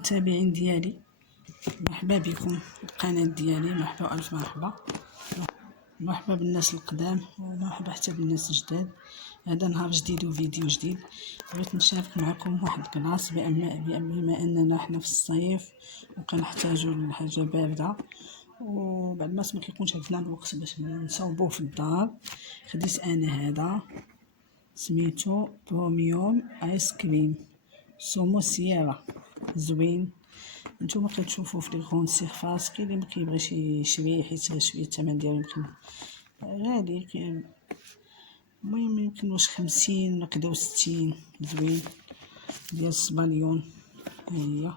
المتابعين ديالي، مرحبا بكم في القناه ديالي. مرحبا الف مرحبا. مرحبا بالناس القدام ومرحبا حتى بالناس الجداد. هذا نهار جديد وفيديو جديد. بغيت نشارك معكم واحد الكلاص بما اننا حنا في الصيف وكنحتاجوا لحاجه بارده، وبعد ما كيكونش عندنا الوقت باش نصاوبوه في الدار. خديت انا هذا سميتو بروميوم ايس كريم سومو سيارة، زوين. نتوما كتشوفوا في لي غون سيرفاس. كاين اللي ما كيبغيش يشريه حيت شويه الثمن ديالو يمكن غالي، المهم يمكن واش 50 ولا كدا و60. زوين ديال الصباليون. ها هي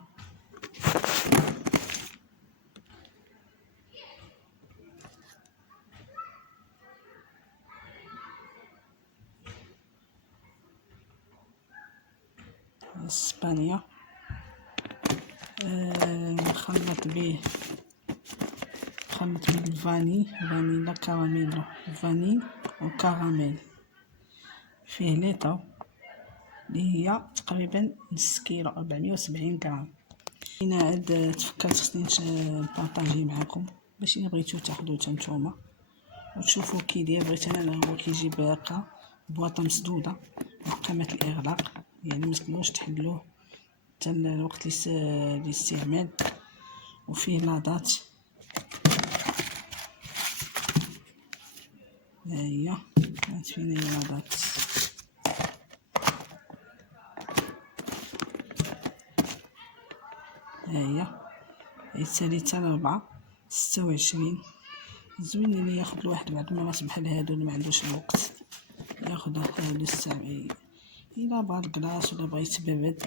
اسبانيا. نخلط به الفاني، فانيلا كراميل، فاني وكراميل. فيه ليطة اللي هي تقريبا نص كيلو، 470 غرام. انا عاد تفكرت خصني نبارطاجي معكم باش الا بغيتو تاخذوا حتى نتوما وتشوفوا كي داير. بغيت انا هو كيجي باقه بواطه مسدوده محكمه الاغلاق، يعني ما تقدروش تحلوه حتى الوقت الاستعمال. وفيه لاضات، ها هي فين هي لاضات. ها هي الثالثة 426. زوين اللي ياخذ الواحد بعض المرات بحال هادو اللي ما عندوش الوقت ياخذ هادو الساعه الا بغا الكلاص ولا بغا يتبرد.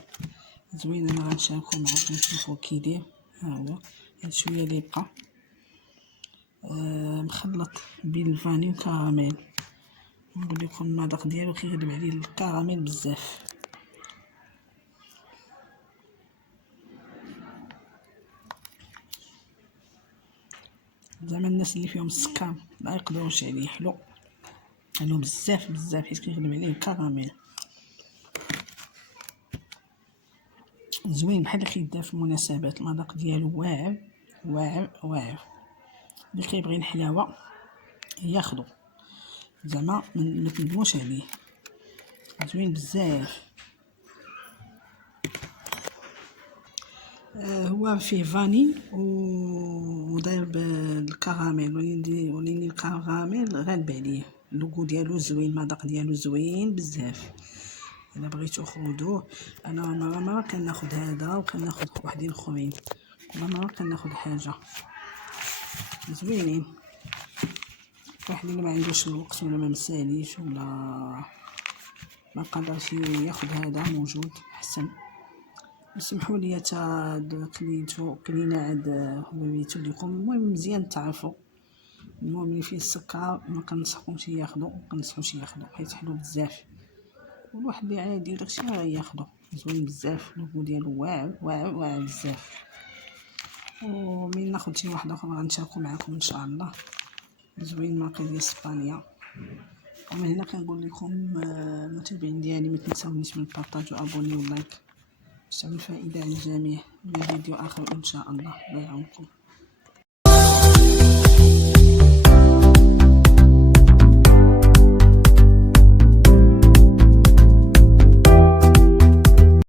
زوين. انا غنشاركو معكم نشوفو كي داير. ها هو هاد شويه اللي بقى مخلط بين الفاني وكراميل. نقول لكم المذاق ديالو كيغلب عليه الكراميل بزاف. زعما الناس اللي فيهم السكر ما يقدروش عليه، حلو بزاف حيت كيغلب عليه الكراميل. زوين بحال اللي كيدار في المناسبات. المذاق ديالو واعر. اللي كيبغي الحلاوه ياخدو، زعما ما تندموش عليه. زوين بزاف. هو فيه فاني وداير بالكراميل، وليني الكراميل غالب عليه. اللوغو ديالو زوين، المذاق ديالو زوين بزاف. الا بغيتو خذوه. انا مره كناخذ هذا وكناخذ وحدين اخرين، كل مره كناخذ حاجه. زوينين. واحد اللي ما عندوش الوقت ولا ما مساليش ولا ما قدرش ياخذ هذا موجود احسن. سمحوا لي تا كلينا عاد بغيتو لكم. المهم مزيان تعرفوا. المهم اللي فيه السكر ما كنصحكمش ياخذوا، حيت حلو بزاف. والواحد اللي عادي وداكشي غياخدو. زوين بزاف. اللوغو ديالو واعر بزاف. ومن ناخد شي واحد اخر غنشاركو معكم ان شاء الله. زوين ماركه ديال اسبانيا. ومن هنا كنقول لكم المتابعين ديالي ما تنساونيش من البارطاج وابوني ولايك باش تعمل فائده على الجميع. في فيديو اخر ان شاء الله. الله يعاونكم.